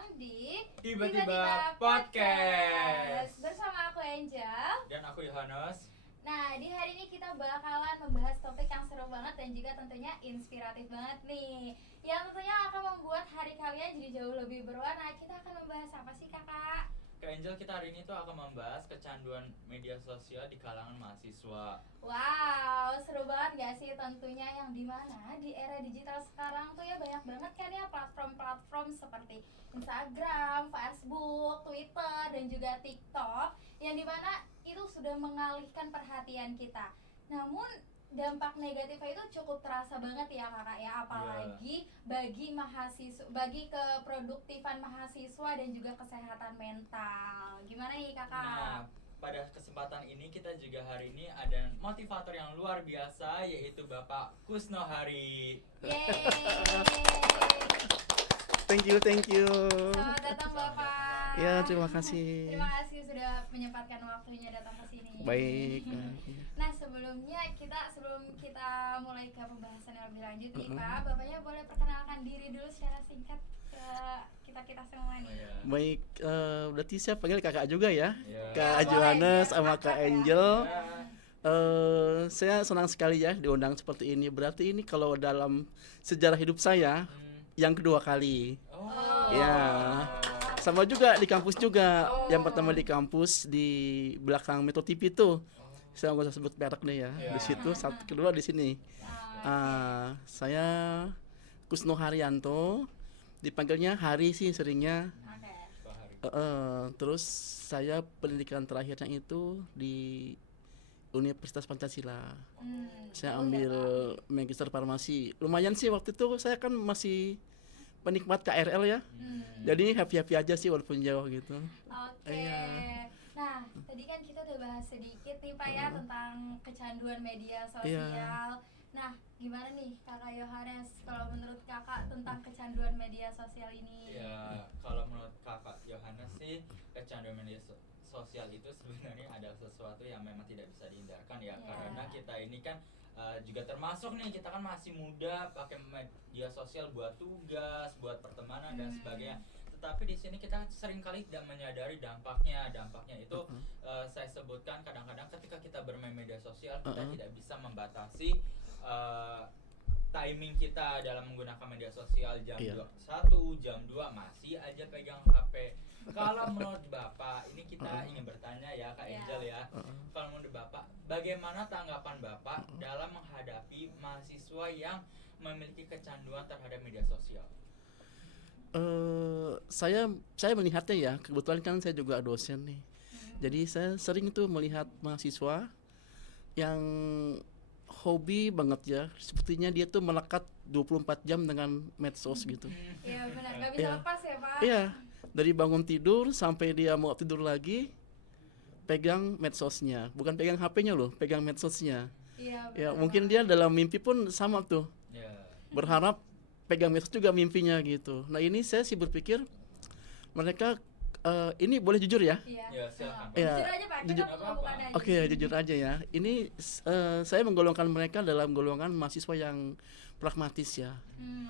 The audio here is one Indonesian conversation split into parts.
datang di Tiba-tiba Podcast. Bersama aku Angel. Dan aku Yohanes. Nah, di hari ini kita bakalan membahas topik yang seru banget dan juga tentunya inspiratif banget nih, yang tentunya akan membuat hari kalian jadi jauh lebih berwarna. Kita akan membahas apa sih, Kakak? Kak Angel, kita hari ini tuh akan membahas kecanduan media sosial di kalangan mahasiswa. Wow, seru banget gak sih? Tentunya yang dimana di era digital sekarang tuh ya banyak banget kan ya platform-platform seperti Instagram, Facebook, Twitter, dan juga TikTok, yang dimana itu sudah mengalihkan perhatian kita. Namun dampak negatifnya itu cukup terasa banget ya kakak ya, apalagi bagi mahasiswa, bagi keproduktifan mahasiswa dan juga kesehatan mental. Gimana nih kakak? Nah, pada kesempatan ini kita juga hari ini ada motivator yang luar biasa, yaitu Bapak Kusno Hari. Yeay. Thank you. Selamat datang Bapak. Ya, terima kasih. Terima kasih sudah menyempatkan waktunya datang ke sini. Baik. Nah, sebelum kita mulai ke pembahasan yang lebih lanjut nih Pak, Bapaknya boleh perkenalkan diri dulu secara singkat ke kita semua nih. Baik, berarti saya panggil kakak juga ya, Ya. Kak Boleh, Johannes biar sama akrab Kak ya. Angel. Ya. Saya senang sekali ya diundang seperti ini. Berarti ini kalau dalam sejarah hidup saya yang kedua kali. Oh. Ya. Sama juga di kampus juga. Yang pertama di kampus di belakang Metro TV tuh. Saya nggak usah sebut merek nih ya. Ya. Di situ, satu kedua di sini. Saya Kusno Haryanto. Dipanggilnya Hari sih seringnya. Oke. Pak Hari. Terus saya pendidikan terakhirnya itu di Universitas Pancasila. Saya Oh, ambil ya, Kak. magister farmasi. Lumayan sih waktu itu saya kan masih penikmat KRL ya. Jadi happy aja sih walaupun jauh gitu. Oke. Iya. Nah, tadi kan kita udah bahas sedikit nih Pak ya tentang kecanduan media sosial. Nah, gimana nih Kakak Yohanes kalau menurut Kakak tentang kecanduan media sosial ini? Ya, kalau menurut Kakak Yohanes sih, kecanduan media sosial itu sebenarnya adalah sesuatu yang memang tidak bisa dihindarkan ya, Ya. karena kita ini kan juga termasuk nih, kita kan masih muda, pakai media sosial buat tugas, buat pertemanan dan sebagainya. Tetapi di sini kita seringkali tidak menyadari dampaknya. Dampaknya itu saya sebutkan kadang-kadang ketika kita bermain media sosial kita tidak bisa membatasi timing kita dalam menggunakan media sosial. Jam Iya. 1, jam 2 masih aja pegang HP. Kalau menurut Bapak, ini kita ingin bertanya ya Kak Iya. Angel ya. Kalau menurut Bapak, bagaimana tanggapan Bapak dalam menghadapi mahasiswa yang memiliki kecanduan terhadap media sosial? Saya melihatnya ya, kebetulan kan saya juga dosen nih. Jadi saya sering tuh melihat mahasiswa yang hobi banget ya, sepertinya dia tuh melekat 24 jam dengan medsos gitu. Iya benar, nggak bisa Iya. lepas ya Pak. Iya, dari bangun tidur sampai dia mau tidur lagi pegang medsosnya, bukan pegang HP-nya loh, pegang medsosnya. Iya. Ya, benar mungkin banget. dia dalam mimpi pun sama tuh. Ya. Berharap pegang medsos juga mimpinya gitu. Nah, ini saya sih berpikir mereka ini boleh jujur ya? Iya. Ya, silakan. Iya. Jujur aja Pak, kita Jujur. mau bukan aja. Oke, jujur aja ya. Ini saya menggolongkan mereka dalam golongan mahasiswa yang pragmatis ya.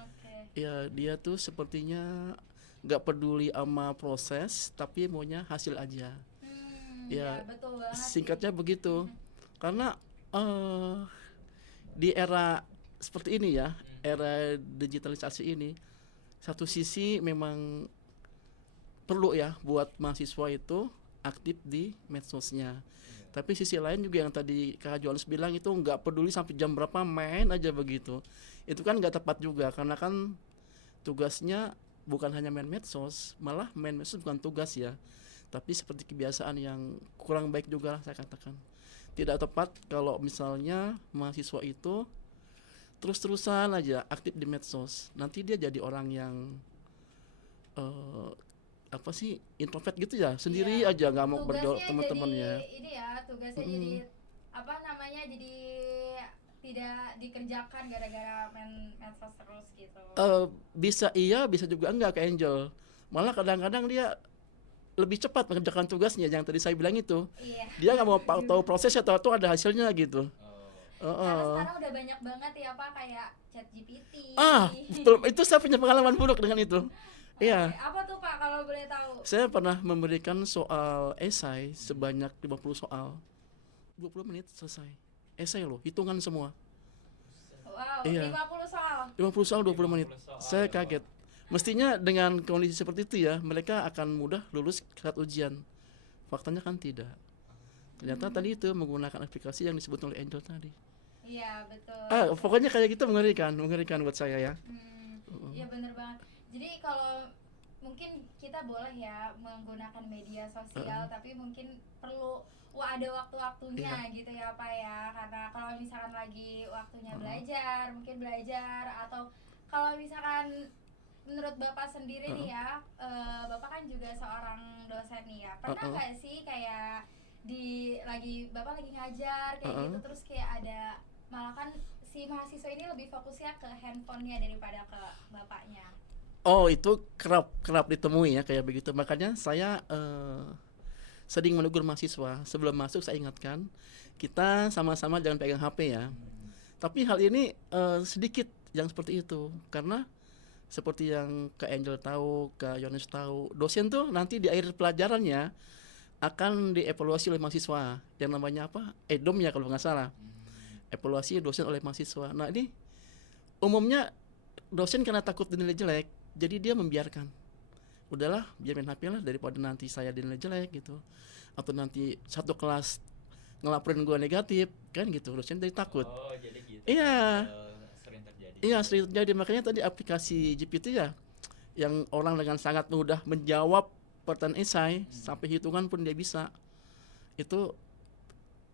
Oke. Ya, dia tuh sepertinya nggak peduli sama proses, tapi maunya hasil aja. Ya, Ya, betul banget. singkatnya begitu. Karena di era seperti ini ya, era digitalisasi ini, satu sisi memang perlu ya buat mahasiswa itu aktif di medsosnya. Tapi sisi lain juga yang tadi Kak Johannes bilang itu nggak peduli sampai jam berapa, main aja begitu. Itu kan nggak tepat juga, karena kan tugasnya bukan hanya main medsos, malah main medsos bukan tugas ya. Tapi seperti kebiasaan yang kurang baik juga lah saya katakan. Tidak tepat kalau misalnya mahasiswa itu terus-terusan aja aktif di medsos. Nanti dia jadi orang yang introvert gitu ya, sendiri Iya. aja nggak mau bergaul Tugasnya teman-temannya. jadi ini ya, tugasnya jadi apa namanya, jadi tidak dikerjakan gara-gara main medsos terus gitu. Bisa iya, bisa juga enggak kayak Angel. Malah kadang-kadang dia lebih cepat mengerjakan tugasnya yang tadi saya bilang itu. Iya. Dia nggak mau tahu prosesnya, tahu ada hasilnya gitu. Karena sekarang udah banyak banget ya Pak, kayak ChatGPT. Betul, itu saya punya pengalaman buruk dengan itu. Iya. Oke, apa tuh Pak kalau boleh tahu? Saya pernah memberikan soal esai sebanyak 50 soal. 20 menit selesai. Esai loh, hitungan semua. Wow, Iya. 50 soal. 50 soal 20 menit. 50 soal, Saya ya, kaget. Mestinya dengan kondisi seperti itu ya, mereka akan mudah lulus saat ujian. Faktanya kan tidak. Ternyata tadi itu menggunakan aplikasi yang disebut oleh Angel tadi. Iya, betul. Pokoknya kayak gitu mengerikan buat saya ya. Iya bener banget. Jadi kalau mungkin kita boleh ya menggunakan media sosial, tapi mungkin perlu ada waktu-waktunya Iya. gitu ya Pak ya. Karena kalau misalkan lagi waktunya belajar, mungkin belajar, atau kalau misalkan menurut Bapak sendiri nih ya, Bapak kan juga seorang dosen nih ya. Pernah nggak sih kayak Bapak lagi ngajar kayak gitu, terus kayak ada malah kan si mahasiswa ini lebih fokusnya ke handphonenya daripada ke bapaknya. Oh, itu kerap ditemui ya kayak begitu. Makanya saya sering menegur mahasiswa. Sebelum masuk saya ingatkan, kita sama-sama jangan pegang HP ya. Tapi hal ini sedikit yang seperti itu, karena seperti yang Kak Angel tahu, Kak Yones tahu, dosen tuh nanti di akhir pelajarannya akan dievaluasi oleh mahasiswa. Yang namanya apa? EDOM ya kalau nggak salah. Evaluasi dosen oleh mahasiswa. Nah ini umumnya dosen karena takut dinilai jelek, jadi dia membiarkan. Udahlah, biar main HP lah daripada nanti saya dinilai jelek gitu. Atau nanti satu kelas ngelaporin gua negatif, kan gitu. Dosen jadi takut. Oh, jadi gitu. Iya. Sering terjadi. Iya, sering terjadi. Makanya tadi aplikasi GPT ya, yang orang dengan sangat mudah menjawab pertanyaan esai, sampai hitungan pun dia bisa. Itu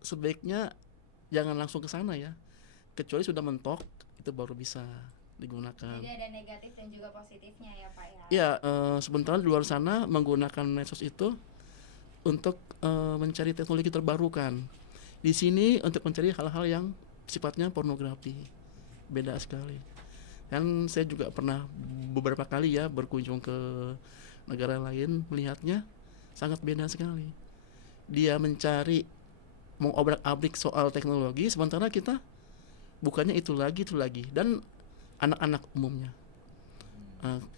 sebaiknya jangan langsung ke sana ya. Kecuali sudah mentok, itu baru bisa digunakan. Jadi ada negatif dan juga positifnya ya Pak ya. Ya, sementara di luar sana menggunakan medsos itu untuk mencari teknologi terbarukan. Di sini untuk mencari hal-hal yang sifatnya pornografi. Beda sekali. Kan saya juga pernah beberapa kali ya berkunjung ke negara lain, melihatnya sangat beda sekali. Dia mencari mengobrak-abrik soal teknologi, sementara kita bukannya itu lagi dan anak-anak umumnya.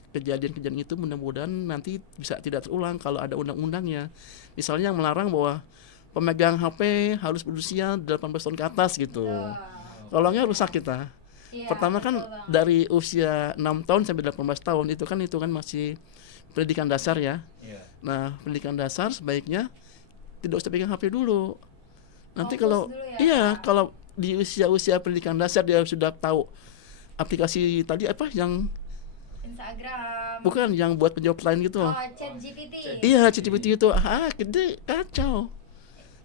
Kejadian-kejadian itu mudah-mudahan nanti bisa tidak terulang kalau ada undang-undangnya. Misalnya yang melarang bahwa pemegang HP harus berusia 18 tahun ke atas gitu. Kalau nggak rusak kita. Iya, Pertama kan betul banget. dari usia 6 tahun sampai 18 tahun itu kan masih pendidikan dasar ya. Iya. Nah, pendidikan dasar sebaiknya tidak usah pegang HP dulu. Nanti Fokus kalau dulu ya, iya, Pak. kalau di usia pendidikan dasar dia sudah tahu aplikasi tadi apa yang Instagram. bukan yang buat penjawab lain gitu. Oh, ChatGPT. Iya, ChatGPT itu gede kacau.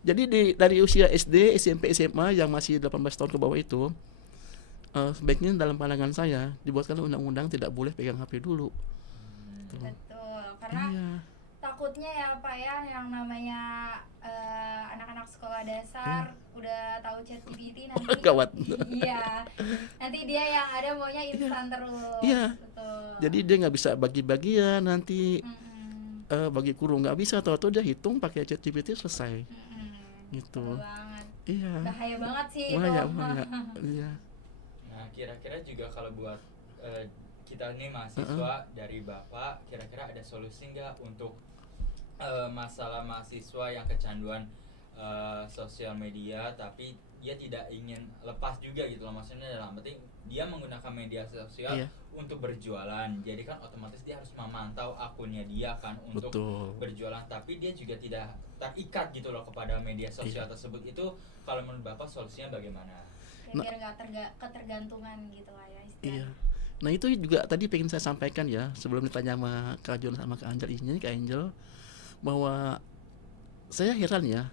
Jadi dari usia SD, SMP, SMA yang masih 18 tahun ke bawah itu sebaiknya dalam pandangan saya dibuatkan undang-undang tidak boleh pegang HP dulu. Gitu. Betul, karena Iya. takutnya ya Pak ya, yang namanya anak-anak sekolah dasar udah tahu ChatGPT nanti. Gawat. Iya, nanti dia yang ada maunya instan terus. Iya. Betul. Jadi dia nggak bisa bagi-bagian nanti Mm-mm. bagi kurung nggak bisa, atau dia hitung pakai ChatGPT selesai. Mm-mm. Gitu. Betul banget. Iya. Bahaya banget sih Bahaya. itu. Iya. Nah, kira-kira juga kalau buat kita nih mahasiswa dari Bapak, kira-kira ada solusi nggak untuk masalah mahasiswa yang kecanduan sosial media tapi dia tidak ingin lepas juga gitu loh, maksudnya dalam arti dia menggunakan media sosial Iya. untuk berjualan, jadi kan otomatis dia harus memantau akunnya dia kan untuk Betul. berjualan, tapi dia juga tidak terikat gitu loh kepada media sosial tersebut. Itu kalau menurut Bapak solusinya bagaimana? Biar nggak ketergantungan gitu lah ya istilahnya. Iya. Nah itu juga tadi pengen saya sampaikan ya sebelum ditanya sama Kak Jon sama Kak Angel ini, Kak Angel, bahwa saya heran ya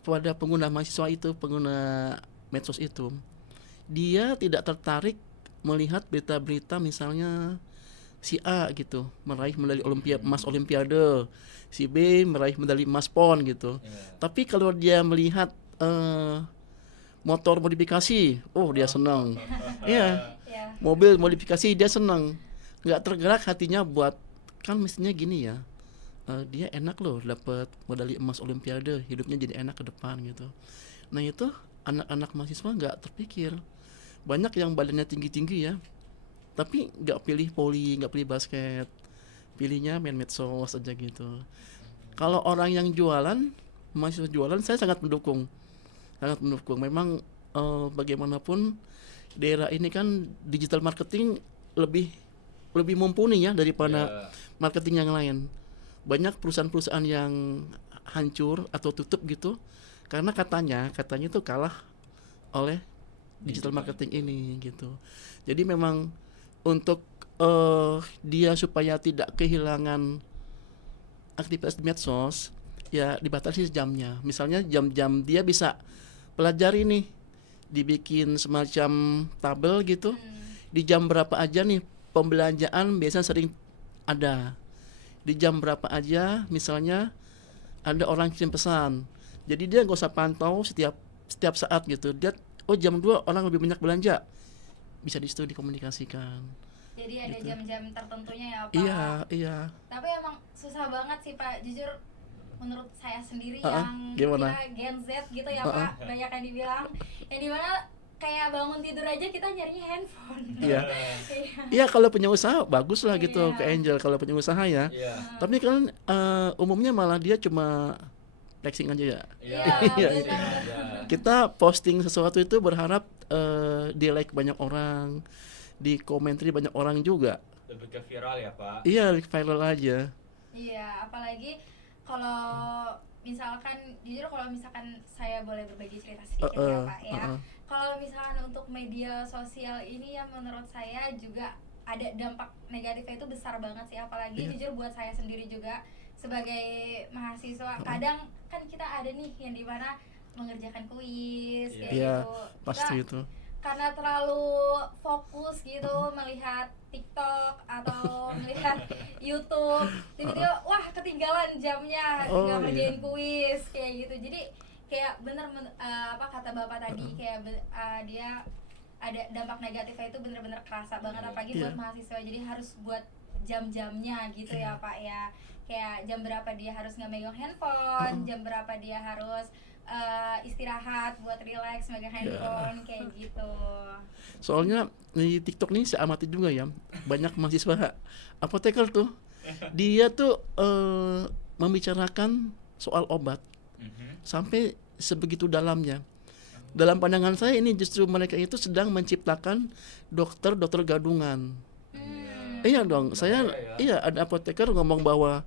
kepada pengguna mahasiswa itu, pengguna medsos itu, dia tidak tertarik melihat berita-berita misalnya si A gitu meraih medali emas olimpiade, si B meraih medali emas PON gitu. Iya. Tapi kalau dia melihat motor modifikasi, oh dia senang. Iya. Ya. Mobil modifikasi dia senang, nggak tergerak hatinya buat, kan mestinya gini ya, dia enak loh dapat medali emas olimpiade, hidupnya jadi enak ke depan gitu. Nah itu anak-anak mahasiswa nggak terpikir. Banyak yang badannya tinggi-tinggi ya, tapi nggak pilih voli, nggak pilih basket, pilihnya main medsos aja gitu. Kalau orang yang jualan, mahasiswa jualan, saya sangat mendukung. Memang bagaimanapun daerah ini kan digital marketing lebih mumpuni ya daripada marketing yang lain. Banyak perusahaan-perusahaan yang hancur atau tutup gitu karena katanya itu kalah oleh digital marketing ini gitu. Jadi memang untuk dia supaya tidak kehilangan aktivitas di medsos, ya dibatasi jamnya. Misalnya jam-jam dia bisa pelajari nih, dibikin semacam tabel gitu. Di jam berapa aja nih pembelanjaan biasanya sering ada. Di jam berapa aja misalnya ada orang kirim pesan. Jadi dia nggak usah pantau setiap saat gitu. Dia jam 2 orang lebih banyak belanja. Bisa di situ dikomunikasikan. Jadi ada gitu. Jam-jam tertentunya ya Pak. Iya. Tapi emang susah banget sih Pak. Jujur menurut saya sendiri gimana? Ya Gen Z gitu ya Pak. Banyak yang dibilang yang dimana kayak bangun tidur aja kita nyarinya handphone. Iya. Iya, kalau punya usaha bagus lah gitu ke Angel kalau punya usaha ya. Tapi kan umumnya malah dia cuma flexing aja ya. Iya. Kita posting sesuatu itu berharap di like banyak orang, di komentari banyak orang juga. Lebih ke viral ya Pak. Iya, viral aja. Iya, apalagi kalau misalkan jujur kalau misalkan saya boleh berbagi cerita sedikit ya Pak ya. Kalau misalkan untuk media sosial ini yang menurut saya juga ada dampak negatifnya itu besar banget sih, apalagi jujur buat saya sendiri juga sebagai mahasiswa. Kadang kan kita ada nih yang dimana mengerjakan kuis kayak gitu. Pasti itu. Karena terlalu fokus gitu melihat TikTok atau melihat YouTube, tiba-tiba wah ketinggalan jamnya nggak ngerjain kuis kayak gitu. Jadi kayak bener apa kata Bapak tadi kayak dia ada dampak negatifnya itu bener-bener kerasa banget apalagi buat mahasiswa. Jadi harus buat jam-jamnya gitu ya Pak ya. Kayak jam berapa dia harus nggak megang handphone, jam berapa dia harus istirahat buat relax megang handphone kayak gitu. Soalnya di TikTok nih saya amati juga ya, banyak mahasiswa apoteker tuh dia tuh membicarakan soal obat sampai sebegitu dalamnya. Dalam pandangan saya ini justru mereka itu sedang menciptakan dokter gadungan. Iya dong, iya ada apoteker ngomong bahwa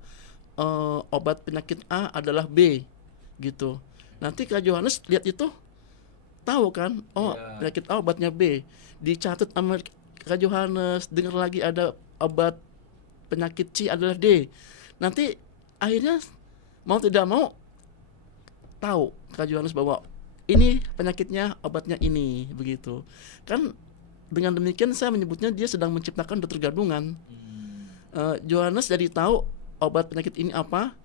obat penyakit A adalah B gitu. Nanti Kak Johannes lihat itu tahu kan, penyakit A obatnya B, dicatat sama Kak Johannes, dengar lagi ada obat penyakit C adalah D. Nanti akhirnya mau tidak mau tahu Kak Johannes bahwa ini penyakitnya, obatnya ini, begitu. Kan dengan demikian saya menyebutnya dia sedang menciptakan dokter gadungan. Johannes jadi tahu obat penyakit ini apa,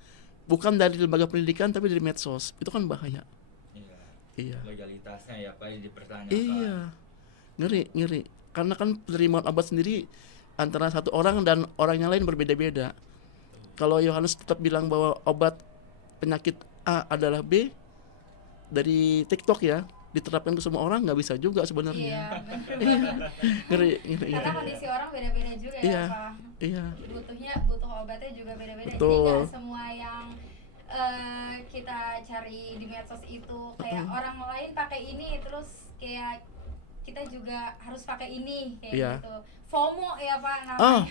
bukan dari lembaga pendidikan tapi dari medsos. Itu kan bahaya. Iya. Legalitasnya ya Pak dipertanyakan. Iya. Ngeri. Karena kan penerimaan obat sendiri antara satu orang dan orang yang lain berbeda-beda. Kalau Yohanes tetap bilang bahwa obat penyakit A adalah B dari TikTok ya, diterapkan ke semua orang nggak bisa juga sebenarnya. Iya, ngeri. Karena kondisi orang beda-beda juga ya Pak. Iya. Butuh obatnya juga beda-beda. Betul. Jadi nggak semua yang kita cari di medsos itu kayak orang lain pakai ini terus kayak kita juga harus pakai ini kayak gitu. FOMO ya Pak namanya.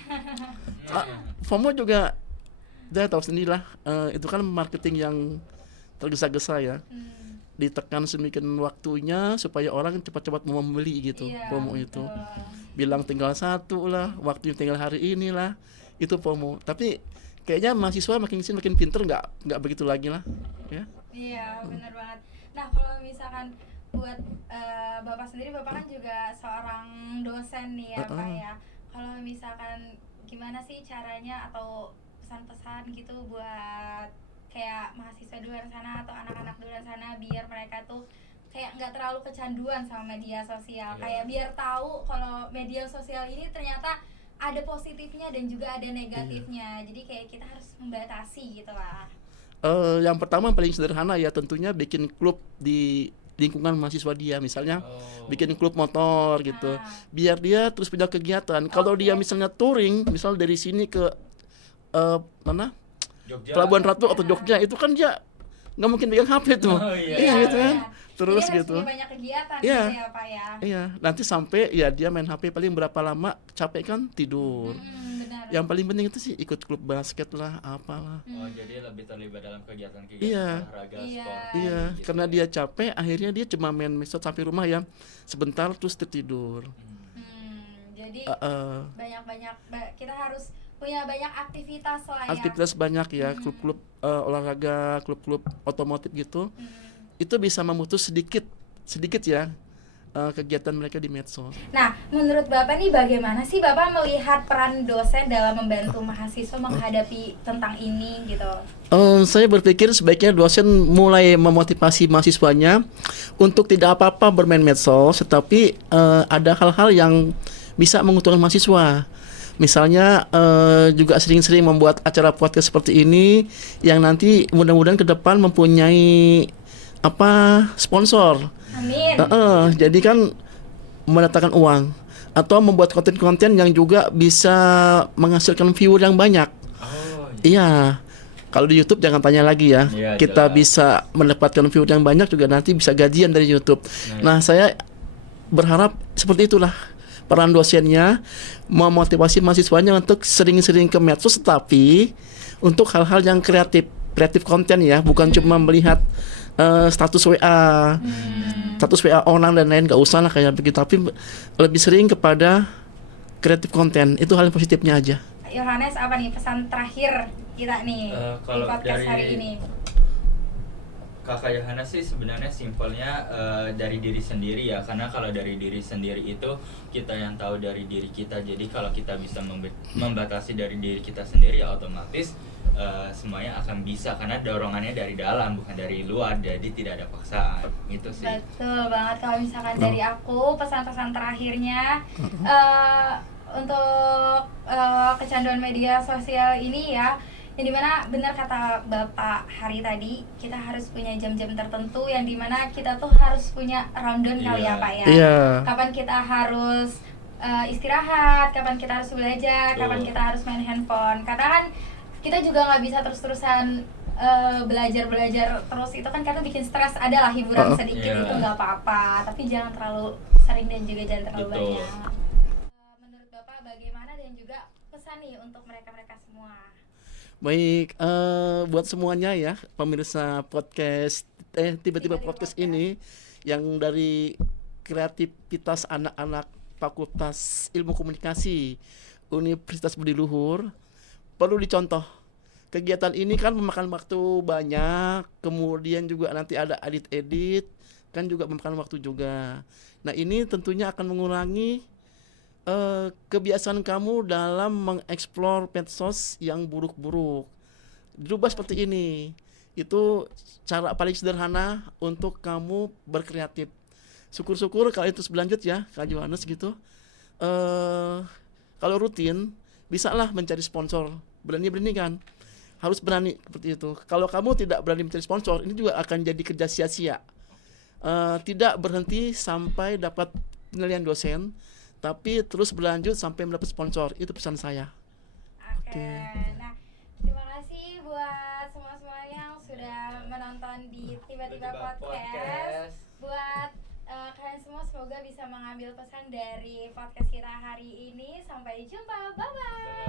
FOMO juga saya tahu sendirilah, itu kan marketing yang tergesa-gesa ya. Ditekan sedemikian waktunya supaya orang cepat-cepat mau membeli gitu. FOMO itu bilang tinggal 1 lah, waktunya tinggal hari ini lah, itu FOMO. Tapi kayaknya mahasiswa makin sini makin pinter, nggak begitu lagi lah ya. Iya benar banget. Nah kalau misalkan buat Bapak sendiri, Bapak kan juga seorang dosen nih ya Pak ya. Kalau misalkan gimana sih caranya atau pesan-pesan gitu buat kayak mahasiswa di luar sana atau anak-anak di luar sana biar mereka tuh kayak nggak terlalu kecanduan sama media sosial, kayak biar tahu kalau media sosial ini ternyata ada positifnya dan juga ada negatifnya. Jadi kayak kita harus membatasi gitu lah. Yang pertama paling sederhana ya tentunya bikin klub di lingkungan mahasiswa dia, misalnya bikin klub motor gitu, biar dia terus punya kegiatan. Kalau dia misalnya touring, misal dari sini ke mana Jogja. Pelabuhan Ratu atau Jogja itu kan dia nggak mungkin pegang HP tuh. Oh, iya. Iya gitu kan. Terus Jadi harus gitu. punya banyak kegiatan Iya. gitu ya Pak ya. Iya, nanti sampai ya dia main HP paling berapa lama, capek kan tidur. Benar. Yang paling penting itu sih ikut klub basket lah, apalah. Oh, jadi lebih terlibat dalam kegiatan-kegiatan Iya. olahraga, Iya. sport. Iya, gitu karena ya. dia capek, akhirnya dia cuma main medsos sampai rumah ya sebentar terus tertidur. Jadi Eh, kita harus punya banyak aktivitas lah ya. aktivitas banyak ya, klub-klub olahraga, klub-klub otomotif gitu. Itu bisa memutus sedikit ya kegiatan mereka di medsos. Nah, menurut Bapak nih bagaimana sih Bapak melihat peran dosen dalam membantu mahasiswa menghadapi tentang ini gitu? Saya berpikir sebaiknya dosen mulai memotivasi mahasiswanya untuk tidak apa-apa bermain medsos, tetapi ada hal-hal yang bisa menguntungkan mahasiswa. Misalnya juga sering-sering membuat acara podcast seperti ini yang nanti mudah-mudahan ke depan mempunyai sponsor. Amin. Jadi kan mendatangkan uang atau membuat konten-konten yang juga bisa menghasilkan viewer yang banyak. Oh, Iya. Kalau di YouTube jangan tanya lagi ya. Iya, Kita jelas. bisa mendapatkan view yang banyak juga nanti bisa gajian dari YouTube. Nah, saya berharap seperti itulah peran dosennya memotivasi mahasiswanya untuk sering-sering ke medsos, tetapi untuk hal-hal yang kreatif konten ya, bukan cuma melihat status WA, status WA orang dan lain, nggak usah lah kayak begitu, tapi lebih sering kepada kreatif konten. Itu hal yang positifnya aja. Yohanes, apa nih pesan terakhir kita nih di kalau podcast dari hari ini? Kakak Yohanes sih sebenarnya simpelnya dari diri sendiri ya, karena kalau dari diri sendiri itu kita yang tahu dari diri kita. Jadi kalau kita bisa membatasi dari diri kita sendiri ya otomatis semuanya akan bisa, karena dorongannya dari dalam bukan dari luar, jadi tidak ada paksaan gitu sih. Betul banget. Kalau misalkan dari aku pesan-pesan terakhirnya untuk kecanduan media sosial ini ya, yang dimana benar kata Bapak Hari tadi, kita harus punya jam-jam tertentu yang dimana kita tuh harus punya rundown kali ya Pak ya. Iya. Kapan kita harus istirahat, kapan kita harus belajar, kapan kita harus main handphone. Karena kan kita juga nggak bisa terus-terusan belajar terus, itu kan karena bikin stres. Adalah hiburan sedikit itu nggak apa-apa, tapi jangan terlalu sering dan juga jangan terlalu Betul. banyak. Menurut Bapak bagaimana, dan juga pesan nih untuk mereka-mereka semua? Baik, buat semuanya ya pemirsa podcast tiba-tiba podcast ini yang dari kreativitas anak-anak Fakultas Ilmu Komunikasi Universitas Budi Luhur perlu dicontoh. Kegiatan ini kan memakan waktu banyak, kemudian juga nanti ada edit-edit, kan juga memakan waktu juga. Nah, ini tentunya akan mengurangi kebiasaan kamu dalam mengeksplor medsos yang buruk-buruk. Dirubah seperti ini. Itu cara paling sederhana untuk kamu berkreatif. Syukur-syukur kalau itu berlanjut ya, Kak Yohanes gitu. Kalau rutin, bisalah mencari sponsor. Berani kan? Harus berani seperti itu. Kalau kamu tidak berani mencari sponsor, ini juga akan jadi kerja sia-sia. Tidak berhenti sampai dapat penilaian dosen, tapi terus berlanjut sampai mendapat sponsor. Itu pesan saya. Oke. Nah, terima kasih buat semua yang sudah menonton di Tiba-Tiba Podcast. Buat kalian semua, semoga bisa mengambil pesan dari podcast kita hari ini. Sampai jumpa, bye-bye.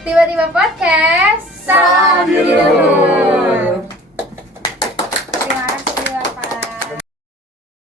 Tiba-tiba Podcast. Salam di luhur.